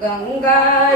更改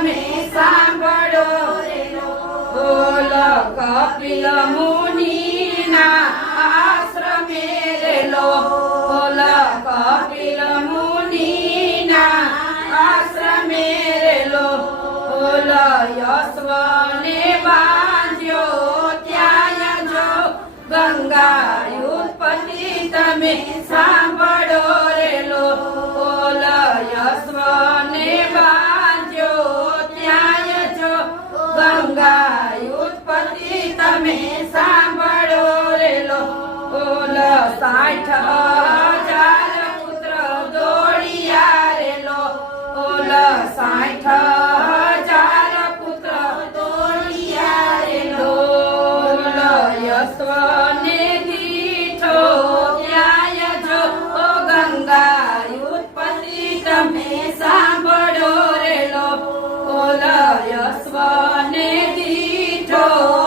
તમે સાંભળો રે બોલો કપિલ મુનિના આશ્રમે રેલો બોલો કપિલ મુનિના આશ્રમે રેલો બોલો યશવને બાંધ્યો ત્યાં જો ગંગા ઉત્પત્તિ તમે સાઠ ચાર રેલો ઓલ સાઠ ચાર પુત્ર દોડિયા રેલો યસ્વને દીઠો ન્યાય જો ગંગા તમે સાંભળો રેલો ઓલ યસ્વને દીઠો.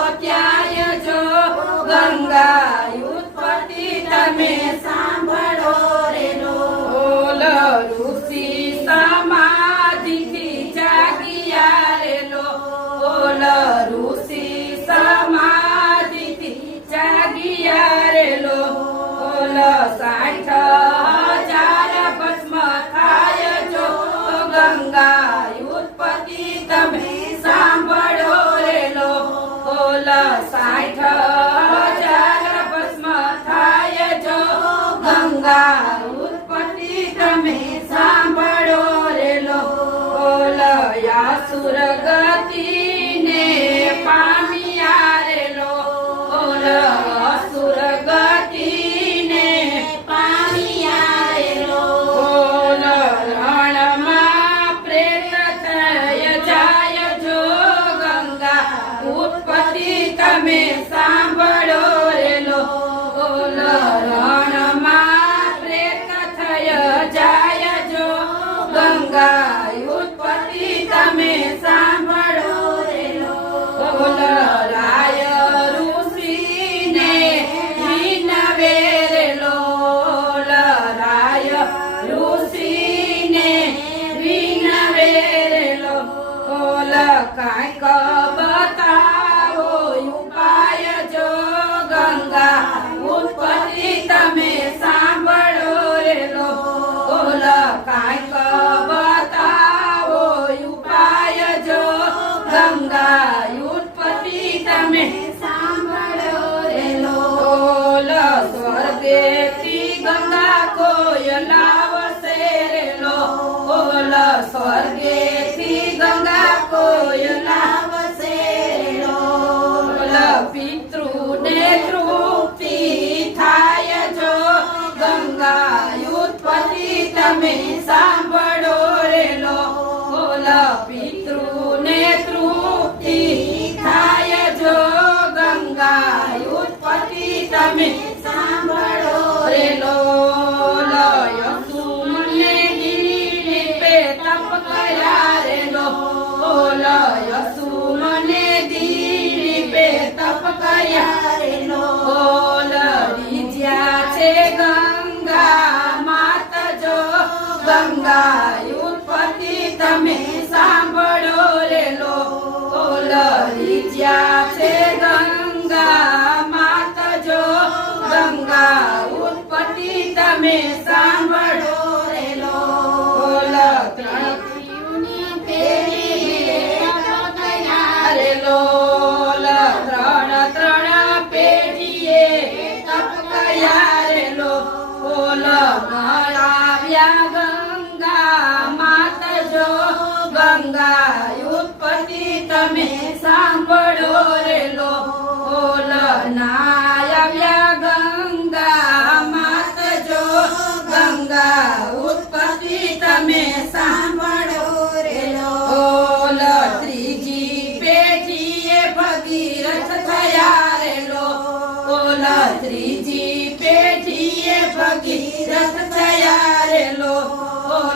Amém.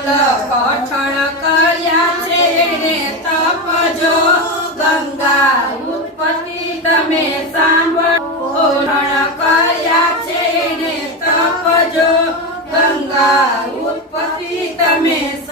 કઠણ કર્યા છે એને તપજો. ગંગા ઉત્પત્તિ તમે સાંભળો. કર્યા છે એને તપજો. ગંગા ઉત્પત્તિ તમે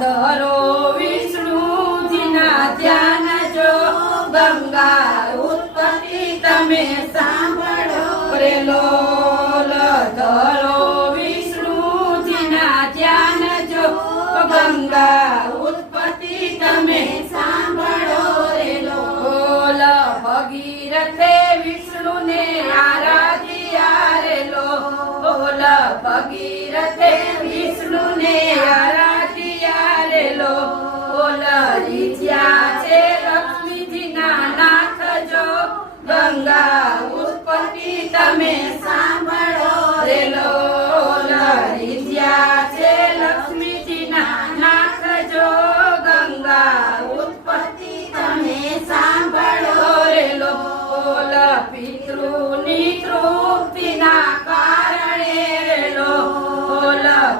ધરો વિષ્ણુ જીના ધ્યાન જો ગંગા ઉત્પત્તિ તમે સાંભળો. પ્રેલો ધરો વિષ્ણુ જીના ધ્યાન જો ગંગા ઉત્પત્તિ તમે સાંભળો. રેલો બોલ ભગીરથે વિષ્ણુને આરાધ્યા. રેલો બોલ ભગીરથે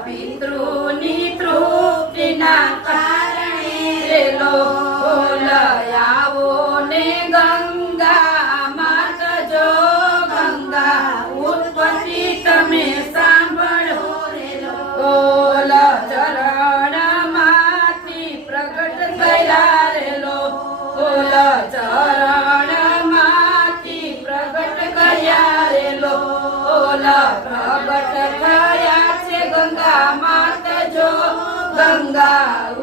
पितृ da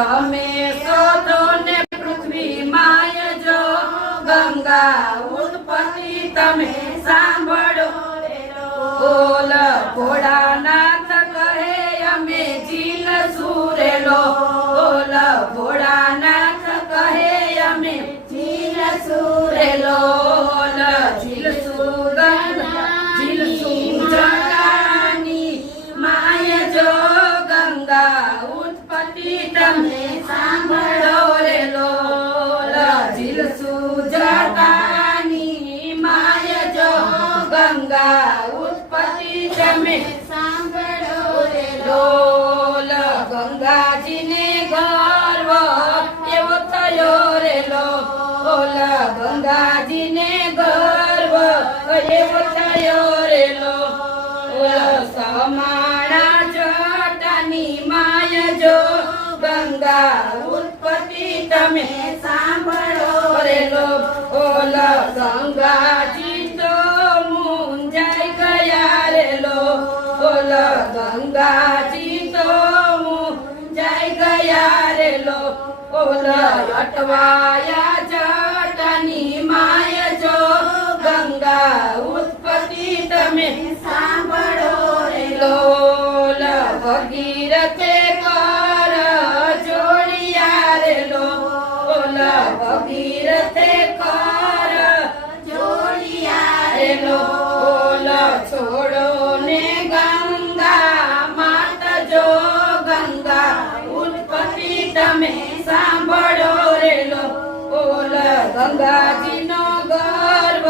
તમે શોધો ને પૃથ્વી માય જો. ગંગા ઉત્પત્તિ તમે સાંભળો. બોલ ભોળાનાથ કહે, અમે જીલ સુરેલો. બોલ નાથ કહે, અમે જીલ સુરેલો. જીલ સુર થયો રેલો સમાણા જટાની માય જો ગંગા ઉત્પત્તિ તમે સાંભળો. રેલો ઓલ ગંગાજી તો મુંજાઈ ગયા રેલો. ઓલ ગંગાજી તો મુંજાઈ ગયા રેલો. ઓલ અટવાયા જટાની માય જો ગંગા તમે સાંભળો રે લોલ, ભગીરથે કર જોડિયા રે લોલ, ભગીરથે કર જોડિયા રે લોલ. છોડો ને ગંગા, માત જો ગંગા, ઉત્પત્તિ તમે સાંભળો રે લોલ. ગંગાજીનો ગર્વ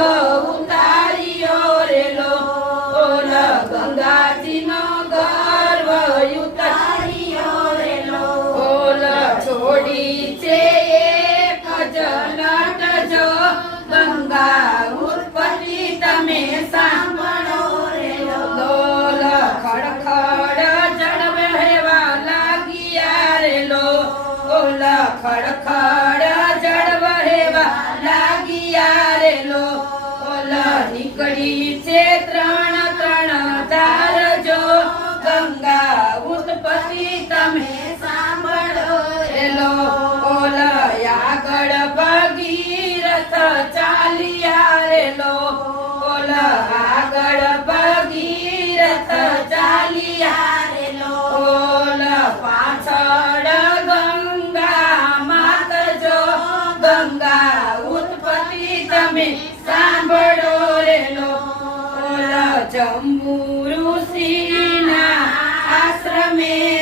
me.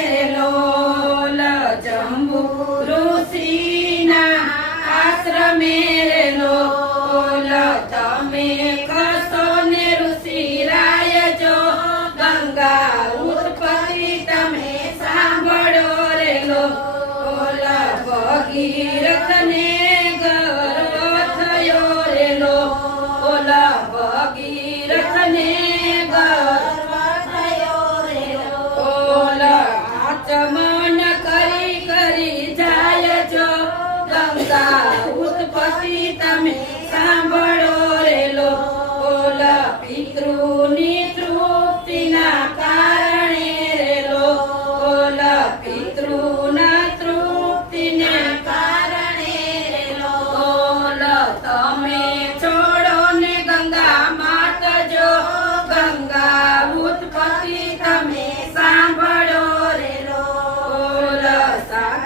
agama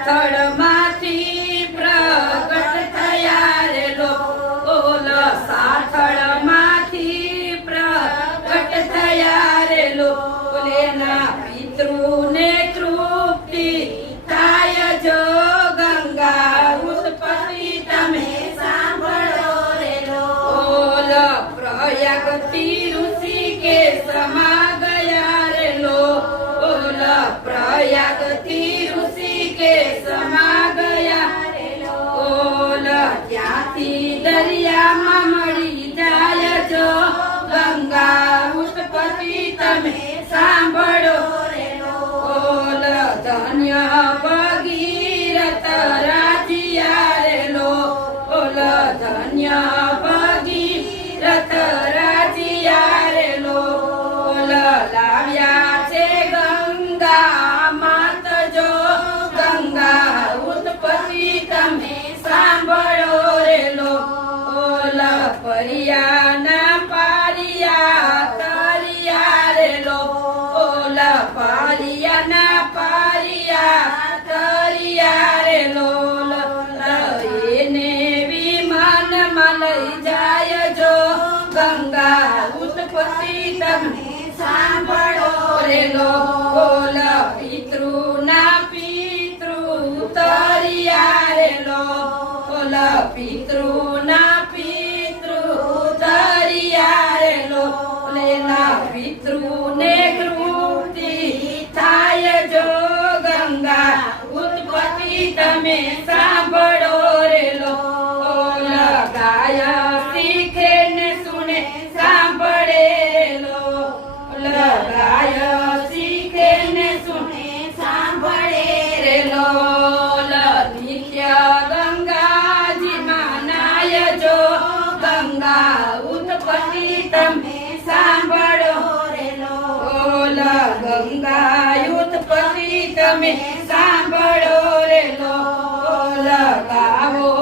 தடம Maria. Pitru. પછી તમે સાંભળો રે લોલ ગંગા પછી તમે સાંભળો રે લોલ ગાવો